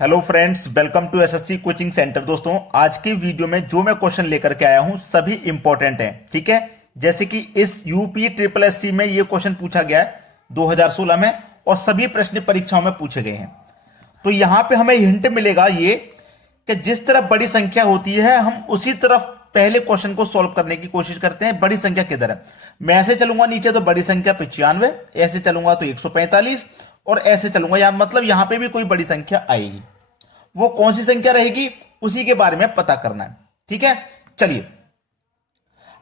Hello friends, welcome to SSC coaching centre. दोस्तों, आज की वीडियो में जो मैं क्वेश्चन लेकर के आया हूं सभी इंपॉर्टेंट हैं। ठीक है, जैसे कि इस यूपी ट्रिपल एससी में ये क्वेश्चन पूछा गया है 2016 में और सभी प्रश्न परीक्षाओं में पूछे गए हैं। तो यहां पे हमें हिंट मिलेगा ये कि जिस तरफ बड़ी संख्या होती है हम उसी तरफ पहले क्वेश्चन को सॉल्व करने की कोशिश करते हैं। बड़ी संख्या किधर है, मैं ऐसे चलूंगा नीचे तो बड़ी संख्या 95, ऐसे चलूंगा तो 145 और ऐसे चलूंगा यहां, मतलब यहां पे भी कोई बड़ी संख्या आएगी। वो कौन सी संख्या रहेगी उसी के बारे में पता करना है। ठीक है, चलिए,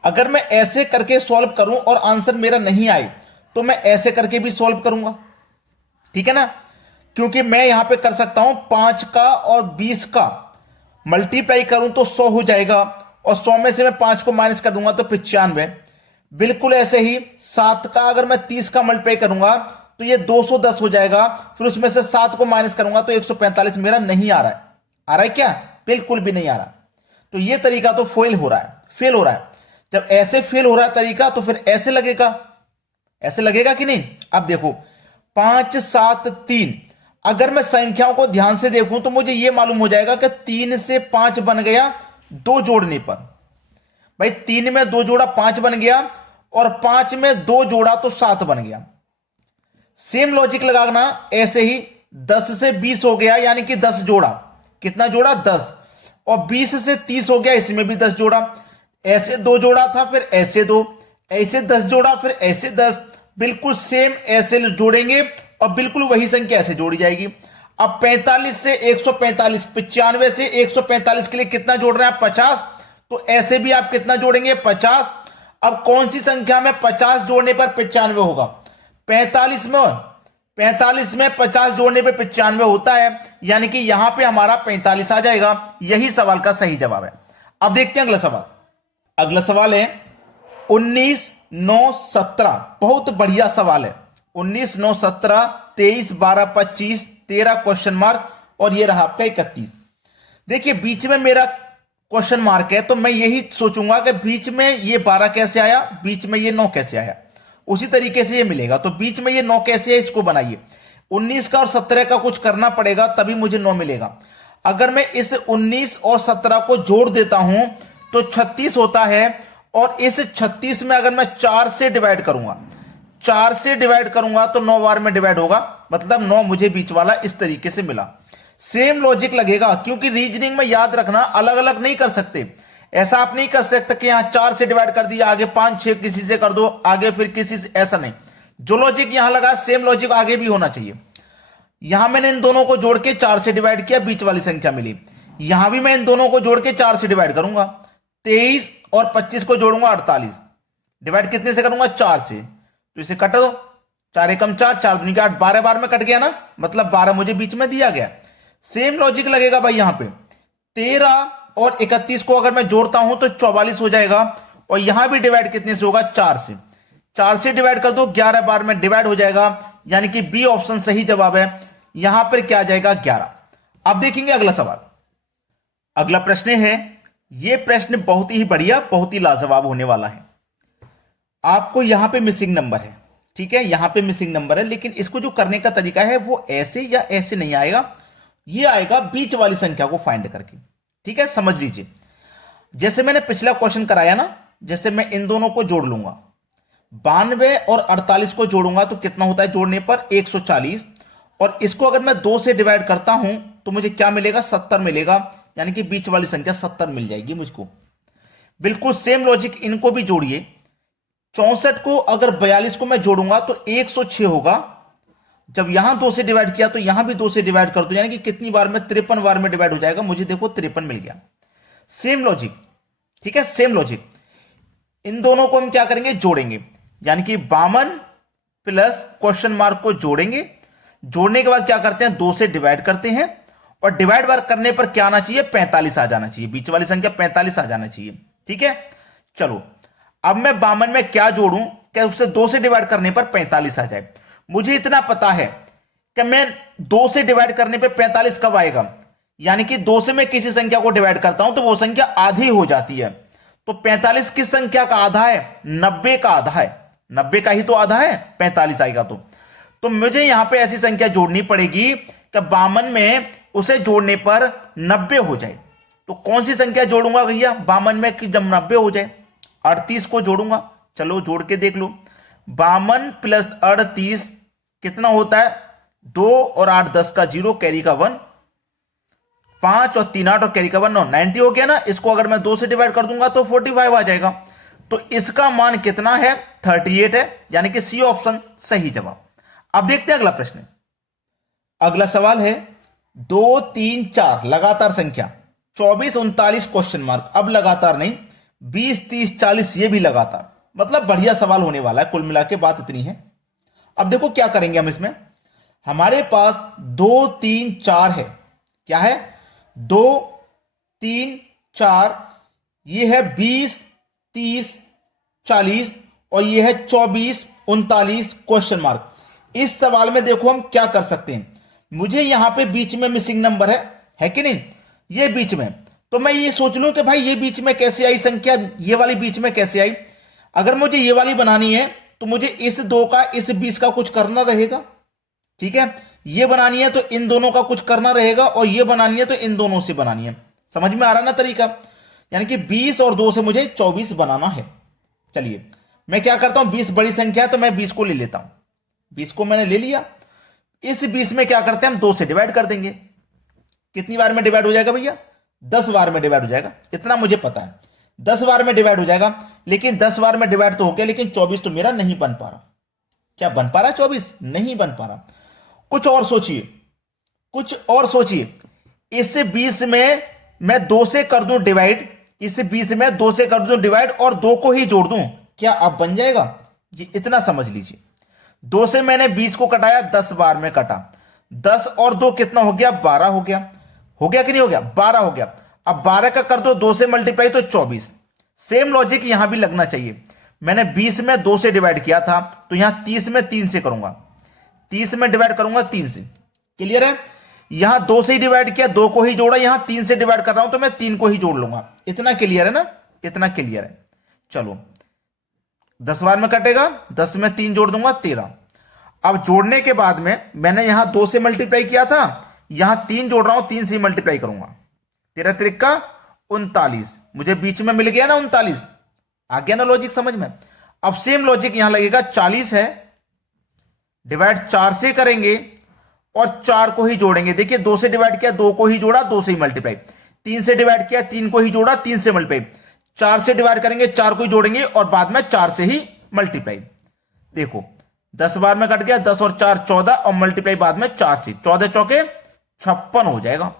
अगर मैं ऐसे करके सॉल्व करूं और आंसर मेरा नहीं आए तो मैं ऐसे करके भी सॉल्व करूंगा। ठीक है ना, क्योंकि मैं यहां पे कर सकता हूं 5 का और 20 का मल्टीप्लाई करूं तो 100 हो जाएगा और 100 में से मैं 5 को माइनस कर दूंगा तो 95। बिल्कुल ऐसे ही 7 का अगर मैं 30 का मल्टीप्लाई करूंगा तो ये 210 हो जाएगा, फिर उसमें से 7 को माइनस करूंगा तो 145। मेरा नहीं आ रहा है। आ रहा है क्या? बिल्कुल भी नहीं आ रहा। तो ये तरीका तो फेल हो रहा है, फेल हो रहा है। जब ऐसे फेल हो रहा है तरीका तो फिर ऐसे लगेगा, ऐसे लगेगा कि नहीं? अब देखो 5 7 3, अगर मैं संख्याओं को ध्यान से देखूं तो मुझे यह मालूम हो जाएगा कि 3 से 5 बन गया, 2 जोड़ने पर। भाई 3 में 2 जोड़ा 5 बन गया और 5 में 2 जोड़ा तो 7 बन गया। सेम लॉजिक लगाना ऐसे ही 10 से 20 हो गया, यानी कि 10 जोड़ा। कितना जोड़ा? 10। और 20 से 30 हो गया, इसमें भी 10 जोड़ा। ऐसे 2 जोड़ा था, फिर ऐसे 2, ऐसे 10 जोड़ा, फिर ऐसे 10। बिल्कुल सेम ऐसे जोड़ेंगे और बिल्कुल वही संख्या ऐसे जोड़ी जाएगी। अब 45 से 145, 95 से 145 के लिए कितना जोड़ रहे हैं? 50। तो ऐसे भी आप कितना जोड़ेंगे? 50। अब कौन सी संख्या में 50 जोड़ने पर 95 होगा? 45 में 50 जोड़ने पे 95 होता है, यानी कि यहां पे हमारा 45 आ जाएगा। यही सवाल का सही जवाब है। अब देखते हैं अगला सवाल। अगला सवाल है 19 9 17। बहुत बढ़िया सवाल है। 19 9 17, 23 12 25, 13 क्वेश्चन मार्क और ये रहा आपका 31। देखिए बीच में मेरा क्वेश्चन मार्क है, तो मैं यही सोचूंगा कि बीच में ये 12 कैसे आया, बीच में ये 9 कैसे आया। उसी तरीके से ये मिलेगा। तो बीच में ये 9 कैसे है, इसको बनाइए। 19 का और 17 का कुछ करना पड़ेगा तभी मुझे 9 मिलेगा। अगर मैं इस 19 और 17 को जोड़ देता हूं तो 36 होता है, और इस 36 में अगर मैं 4 से डिवाइड करूंगा, 4 से डिवाइड करूंगा तो 9 बार में डिवाइड होगा, मतलब 9 मुझे बीच वाला इस तरीके से मिला। सेम लॉजिक लगेगा, क्योंकि रीजनिंग में याद रखना अलग अलग नहीं कर सकते। ऐसा आप नहीं कर सकते कि यहां 4 से डिवाइड कर दिया, आगे 5 6 किसी से कर दो, आगे फिर किसी से, ऐसा नहीं। जो लॉजिक यहां लगा सेम लॉजिक आगे भी होना चाहिए। यहां मैंने इन दोनों को जोड़ के 4 से डिवाइड किया, बीच वाली संख्या मिली। यहां भी मैं इन दोनों को जोड़ के 4 से डिवाइड करूंगा, 23 और 25 को जोड़ूंगा 48। डिवाइड कितने से करूंगा? 4 से। तो इसे कट दो, 4 एकम 4, 4 दूनी के 8, 12 बार में कट गया ना, मतलब 12 मुझे बीच में दिया गया। सेम लॉजिक लगेगा भाई यहां पे। 13 और 31 को अगर मैं जोड़ता हूं तो 44 हो जाएगा, और यहां भी डिवाइड कितने से होगा? 4 से। 4 से डिवाइड कर दो, 11 बार में डिवाइड हो जाएगा, यानी कि बी ऑप्शन सही जवाब है। यहां पर क्या आ जाएगा? 11। अब देखेंगे अगला सवाल। अगला प्रश्न है, यह प्रश्न बहुत ही बढ़िया, बहुत ही लाजवाब होने वाला है। आपको यहां पे मिसिंग नंबर है, ठीक है, यहां पे मिसिंग नंबर है, लेकिन इसको जो करने का तरीका है वो ऐसे या ऐसे नहीं आएगा, ये आएगा बीच वाली संख्या को फाइंड करके। ठीक है, समझ लीजिए। जैसे मैंने पिछला क्वेश्चन कराया ना, जैसे मैं इन दोनों को जोड़ लूंगा, 92 और 48 को जोड़ूंगा तो कितना होता है जोड़ने पर? 140। और इसको अगर मैं 2 से डिवाइड करता हूं तो मुझे क्या मिलेगा? 70 मिलेगा, यानी कि बीच वाली संख्या 70 मिल जाएगी मुझको। बिल्कुल सेम लॉजिक इनको भी जोड़िए। 64 को अगर 42 को मैं जोड़ूंगा तो 106 होगा। जब यहां 2 से डिवाइड किया तो यहां भी 2 से डिवाइड कर दो, यानी कि कितनी बार में? 53 बार में डिवाइड हो जाएगा। मुझे देखो 53 मिल गया। सेम लॉजिक, ठीक है, सेम लॉजिक। इन दोनों को हम क्या करेंगे? जोड़ेंगे, यानी कि 52 प्लस क्वेश्चन मार्क को जोड़ेंगे। जोड़ने के बाद क्या करते हैं? 2 से डिवाइड करते हैं, और डिवाइड बार करने पर क्या आना चाहिए? 45 आ जाना चाहिए, बीच वाली संख्या 45 आ जाना चाहिए। ठीक है, चलो अब मैं 52 में क्या जोड़ूं कि उससे 2 से डिवाइड करने पर 45 आ जाए। मुझे इतना पता है कि मैं 2 से डिवाइड करने पे 45 कब आएगा, यानी कि 2 से मैं किसी संख्या को डिवाइड करता हूं तो वो संख्या आधी हो जाती है। तो 45 किस संख्या का आधा है? 90 का आधा है। 90 का ही तो आधा है, 45 आएगा। तो मुझे यहां पे ऐसी संख्या जोड़नी पड़ेगी कि 52 में उसे जोड़ने पर 90 हो जाए। तो कौन सी संख्या जोड़ूंगा भैया 52 में कि जब 90 हो जाए? 38 को जोड़ूंगा। चलो जोड़ के देख लो। 52 प्लस 38 कितना होता है? 2 और 8 10 का 0, कैरी का 1, 5 और 3 8 और कैरी का 1 9, 90 हो गया ना। इसको अगर मैं 2 से डिवाइड कर दूंगा तो 45 आ जाएगा। तो इसका मान कितना है? 38 है, यानी कि सी ऑप्शन सही जवाब। अब देखते हैं अगला प्रश्न। अगला सवाल है 2 3 4 लगातार संख्या, 24 39 क्वेश्चन मार्क। अब लगातार नहीं, 20 30 40 ये भी लगातार। मतलब बढ़िया सवाल होने वाला है। कुल मिला के बात इतनी है। अब देखो क्या करेंगे हम इसमें। हमारे पास 2 3 4 है। क्या है? 2 3 4, ये है 20 30 40 और ये है 24 39 क्वेश्चन मार्क। इस सवाल में देखो हम क्या कर सकते हैं। मुझे यहां पे बीच में मिसिंग नंबर है कि नहीं? ये बीच में, तो मैं ये सोच लूं कि भाई ये बीच में कैसे आई संख्या, ये वाली बीच में कैसे आई। अगर मुझे ये वाली बनानी है तो मुझे इस 2 का इस 20 का कुछ करना रहेगा। ठीक है, ये बनानी है तो इन दोनों का कुछ करना रहेगा, और ये बनानी है तो इन दोनों से बनानी है। समझ में आ रहा ना तरीका? यानी कि 20 और 2 से मुझे 24 बनाना है। चलिए मैं क्या करता हूं, 20 बड़ी संख्या है तो मैं 20 को ले लेता हूं। 20 को मैंने ले लिया। इस 20 में क्या करते हैं हम 2 से डिवाइड कर देंगे। कितनी बार में डिवाइड हो जाएगा भैया? 10 बार में डिवाइड हो जाएगा। इतना मुझे पता है, 10 बार में डिवाइड हो जाएगा। लेकिन 10 बार में डिवाइड तो हो गया, लेकिन 24 तो मेरा नहीं बन पा रहा। क्या बन पा रहा है? 24 नहीं बन पा रहा। कुछ और सोचिए, कुछ और सोचिए। इस 20 में मैं 2 से कर दूं डिवाइड, इस 20 में 2 से कर दूं डिवाइड और 2 को ही जोड़ दूं, क्या अब बन जाएगा? ये इतना समझ लीजिए। 2 से मैंने 20 को कटाया, 10 बार में कटा। 10 और 2 कितना हो गया? 12 हो गया। हो गया कि नहीं हो गया? 12 हो गया। अब 12 का कर दो 2 से मल्टीप्लाई तो 24। सेम लॉजिक यहां भी लगना चाहिए। मैंने 20 में 2 से डिवाइड किया था, तो यहां 30 में 3 से करूंगा। 30 में डिवाइड करूंगा 3 से। क्लियर है? यहां 2 से ही डिवाइड किया, 2 को ही जोड़ा। यहां 3 से डिवाइड कर रहा हूं तो मैं 3 को ही जोड़ लूंगा। इतना क्लियर है ना? इतना क्लियर है। चलो 10 बार में कटेगा, 10 में 3 जोड़ दूंगा 13। अब जोड़ने के बाद में मैंने यहां 2 से मल्टीप्लाई किया था, यहां 3 जोड़ रहा हूं, 3 से मल्टीप्लाई करूंगा। 13 त्रिका 39, मुझे बीच में मिल गया ना 39। आ गया ना लॉजिक समझ में? अब सेम लॉजिक यहां लगेगा। 40 है, डिवाइड 4 से करेंगे और 4 को ही जोड़ेंगे। देखिए 2 से डिवाइड किया, 2 को ही जोड़ा, 2 से ही मल्टीप्लाई। 3 से डिवाइड किया, 3 को ही जोड़ा, 3 से मल्टीप्लाई। 4 से डिवाइड करेंगे, 4 को ही जोड़ेंगे और बाद में 4 से ही मल्टीप्लाई। देखो 10 बार में कट गया, 10 और 4 14 और मल्टीप्लाई बाद में 4 से। 14 चौके 56 हो जाएगा।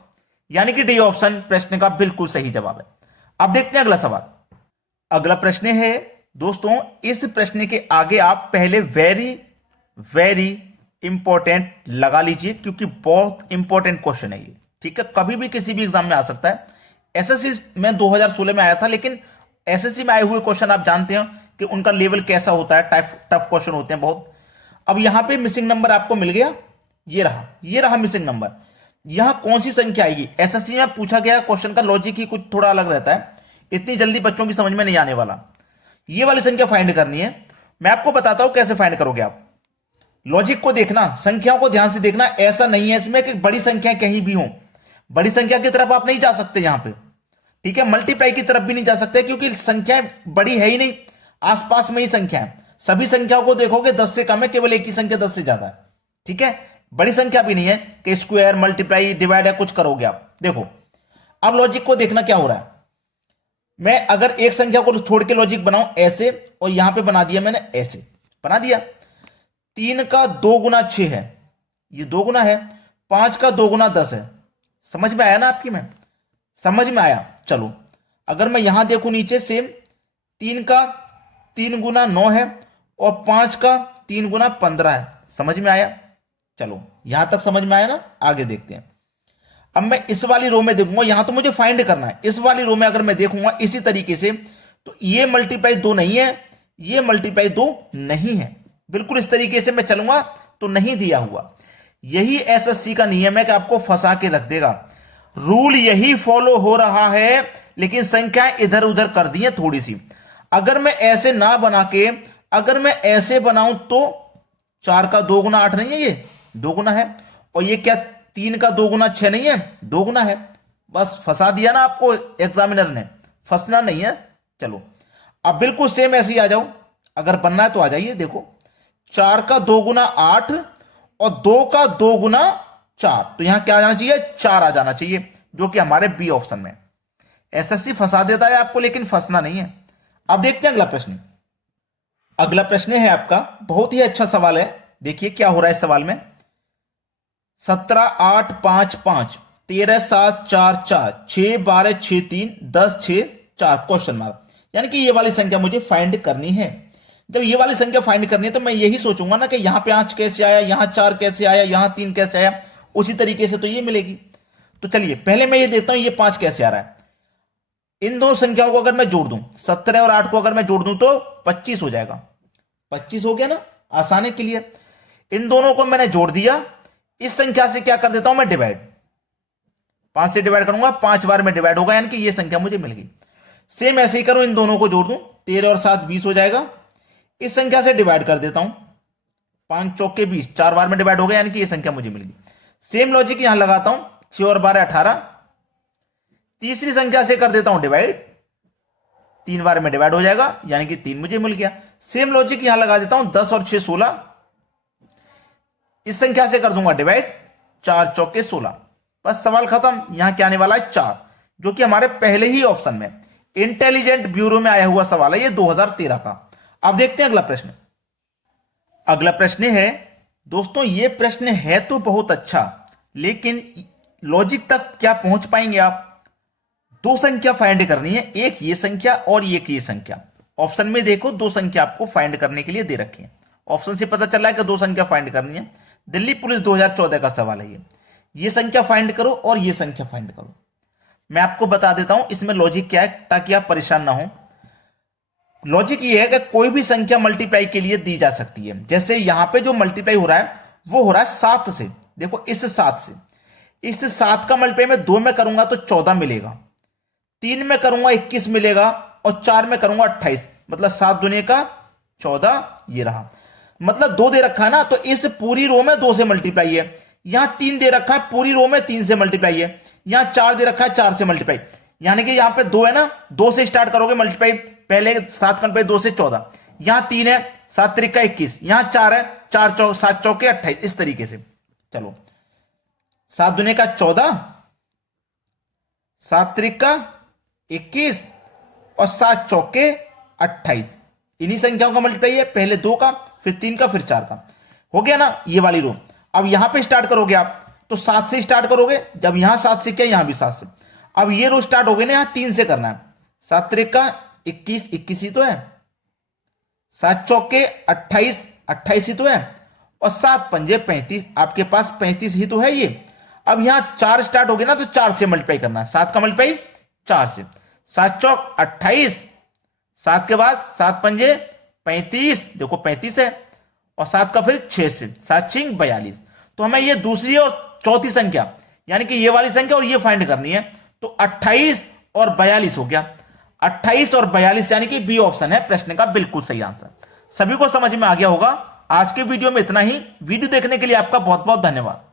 यानी कि डी ऑप्शन प्रश्न का बिल्कुल सही जवाब है। अब देखते हैं अगला सवाल। अगला प्रश्न है दोस्तों, इस प्रश्न के आगे आप पहले वेरी वेरी इंपॉर्टेंट लगा लीजिए, क्योंकि बहुत इंपॉर्टेंट क्वेश्चन है ये। ठीक है, कभी भी किसी भी एग्जाम में आ सकता है। एसएससी में 2016 में आया था, लेकिन एसएससी में आए हुए क्वेश्चन आप जानते हैं कि उनका लेवल कैसा होता है, टफ क्वेश्चन होते हैं बहुत। अब यहां पे मिसिंग नंबर आपको मिल गया, ये रहा मिसिंग नंबर। यहां कौन सी संख्या आएगी? एसएससी में पूछा गया क्वेश्चन का लॉजिक ही कुछ थोड़ा अलग रहता है, इतनी जल्दी बच्चों की समझ में नहीं आने वाला। ये वाली संख्या फाइंड करनी है। मैं आपको बताता हूं कैसे फाइंड करोगे आप। लॉजिक को देखना, संख्याओं को ध्यान से देखना। ऐसा नहीं है इसमें कि बड़ी संख्या कहीं भी हो, बड़ी संख्या की तरफ आप नहीं जा सकते यहां पे। ठीक है, मल्टीप्लाई की तरफ भी नहीं जा सकते, क्योंकि संख्याएं बड़ी है ही नहीं, आसपास में ही संख्या है। सभी संख्याओं को देखोगे 10 से कम है, केवल एक ही संख्या 10 से ज्यादा है। ठीक है, बड़ी संख्या भी नहीं है कि स्क्वायर मल्टीप्लाई डिवाइड या कुछ करोगे आप। देखो अब लॉजिक को देखना क्या हो रहा है। मैं अगर एक संख्या को छोड़ के लॉजिक बनाऊं ऐसे, और यहां पे बना दिया मैंने ऐसे, बना दिया। 3 का 2 गुना 6 है, ये 2 गुना है। 5 का 2 गुना 10 है। समझ में आया ना आपकी? में समझ में आया। चलो अगर मैं यहां देखूं नीचे सेम, 3 का 3 गुना 9 है और 5 का 3 गुना 15 है। समझ में आया? चलो यहां तक समझ में आया ना? आगे देखते हैं। अब मैं इस वाली रो में देखूंगा, यहां तो मुझे फाइंड करना है। इस वाली रो में अगर मैं देखूंगा इसी तरीके से, तो ये मल्टीप्लाई 2 नहीं है, ये मल्टीप्लाई 2 नहीं है। बिल्कुल इस तरीके से मैं चलूंगा तो नहीं दिया हुआ। यही एसएससी का नियम है कि आपको फंसा के रख देगा। रूल यही फॉलो हो रहा है, लेकिन संख्याएं इधर उधर कर दी है थोड़ी सी। अगर मैं ऐसे ना बना के, अगर मैं ऐसे बनाऊं तो 4 का 2 गुना 8 नहीं है, ये 2 गुना है। और ये क्या 3 का 2 गुना 6 नहीं है, 2 गुना है। बस फंसा दिया ना आपको एग्जामिनर ने, फंसना नहीं है। चलो अब बिल्कुल सेम ऐसे ही आ जाओ, अगर बनना है तो आ जाइए। देखो 4 का 2 गुना 8 और 2 का 2 गुना 4, तो यहां क्या आ जाना चाहिए, 4 आ जाना चाहिए, जो कि हमारे बी ऑप्शन में। एसएससी फंसा देता है आपको, लेकिन फंसना नहीं है। अब देखते हैं अगला प्रश्न। अगला प्रश्न है आपका, बहुत ही अच्छा सवाल है। देखिए क्या हो रहा है इस सवाल में। 17 8 5 5 13 7 4 4 6 12 6 3 10 6 4 क्वेश्चन मार्क, यानी कि ये वाली संख्या मुझे फाइंड करनी है। जब ये वाली संख्या फाइंड करनी है तो मैं यही सोचूंगा ना कि यहां 5 कैसे आया, यहां 4 कैसे आया, यहां 3 कैसे आया, उसी तरीके से तो ये मिलेगी। तो चलिए पहले मैं ये देखता हूं ये 5 कैसे आ रहा है। इन दो संख्याओं को अगर मैं जोड़ दूं, 17 और 8 को अगर मैं जोड़ दूं तो 25 हो जाएगा। 25 हो गया ना, आसानी के लिए। इन दोनों को मैंने जोड़ दिया, इस संख्या से क्या कर देता हूं मैं, डिवाइड। 5 से डिवाइड करूंगा, 5 बार में डिवाइड होगा, यानी कि ये संख्या मुझे मिल गई। सेम ऐसे ही करूं, इन दोनों को जोड़ दूं, 13 और 7 20 हो जाएगा। इस संख्या से डिवाइड कर देता हूं, 5 चौके 20, 4 बार में डिवाइड हो गया, यानी कि ये संख्या मुझे मिल गई। सेम लॉजिक यहां लगाता हूं, 6 और 12 18। तीसरी संख्या से कर देता हूं डिवाइड, 3 बार में डिवाइड हो जाएगा, यानी कि 3 मुझे मिल गया। सेम लॉजिक यहां लगा देता हूं, 10 और 6 16। इस संख्या से कर दूंगा डिवाइड, 4 चौके 16। बस सवाल खत्म। यहां क्या आने वाला है, 4, जो कि हमारे पहले ही ऑप्शन में इंटेलिजेंट ब्यूरो में आया हुआ सवाल है, ये 2013 का। अब देखते हैं अगला प्रश्न। अगला प्रश्न है दोस्तों, ये प्रश्न है तो बहुत अच्छा, लेकिन लॉजिक तक क्या पहुंच पाएंगे आप। दो संख्या फाइंड करनी है, एक ये संख्या और एक ये संख्या। ऑप्शन में देखो, दो संख्या आपको फाइंड करने के लिए दे रखी है। ऑप्शन से पता चल रहा है कि दो संख्या फाइंड करनी है। दिल्ली पुलिस 2014 का सवाल है ये संख्या फाइंड करो और ये संख्या फाइंड करो। मैं आपको बता देता हूं इसमें लॉजिक क्या है, ताकि आप परेशान ना हो। लॉजिक ये है कि कोई भी संख्या मल्टीप्लाई के लिए दी जा सकती है। जैसे यहां पे जो मल्टीप्लाई हो रहा है वो हो रहा है 7 से। देखो इस 7 से, इस 7 का मल्टीप्लाई मैं 2 में करूंगा तो 14 मिलेगा, 3 में करूंगा 21 मिलेगा, और 4 में करूंगा 28। मतलब 7 दुनिया का 14, ये रहा। मतलब 2 दे रखा है ना, तो इस पूरी रो में 2 से मल्टीप्लाई है। यहां 3 दे रखा है, पूरी रो में 3 से मल्टीप्लाई है। यहां 4 दे रखा है, 4 से मल्टीप्लाई, यानी कि यहां पे 2 है ना, 2 से स्टार्ट करोगे मल्टीप्लाई। पहले 7 का मल्टीप्लाई 2 से 14, यहां 3 है, 7 त्रिक का 21, यहां 4 है, 7 चौके 28, इस तरीके से। चलो 7 दुनिया का 14, 7 त्रिक का 21 और 7 चौके 28। इन्हीं संख्याओं का मल्टीप्लाई है, पहले 2 का, फिर 3 का, फिर 4 का। हो गया ना ये वाली रो। अब यहां पे स्टार्ट करोगे आप तो 7 से स्टार्ट करोगे, जब यहां 7 से किया यहां भी 7 से। अब ये रो स्टार्ट हो गई ना, यहां 3 से करना है। 7 त्रिक का 21, 21 ही तो है। 7 चौके 28, 28 ही तो है। और 7 पंजे 35, आपके पास 35 ही तो है ये। अब यहां 4 स्टार्ट हो गए ना, तो 4 से मल्टीप्लाई करना है। 7 का मल्टीप्लाई 4 से, 7 चौक 28, 7 के बाद 7 पंजे 35, देखो 35 है, और 7 का फिर 6 से, 7 छिंग 42। तो हमें ये दूसरी और चौथी संख्या, यानी कि ये वाली संख्या और ये फाइंड करनी है। तो 28 और 42 हो गया। 28 और 42 यानी कि बी ऑप्शन है प्रश्न का बिल्कुल सही आंसर। सभी को समझ में आ गया होगा। आज के वीडियो में इतना ही। वीडियो देखने के लिए आपका बहुत बहुत धन्यवाद।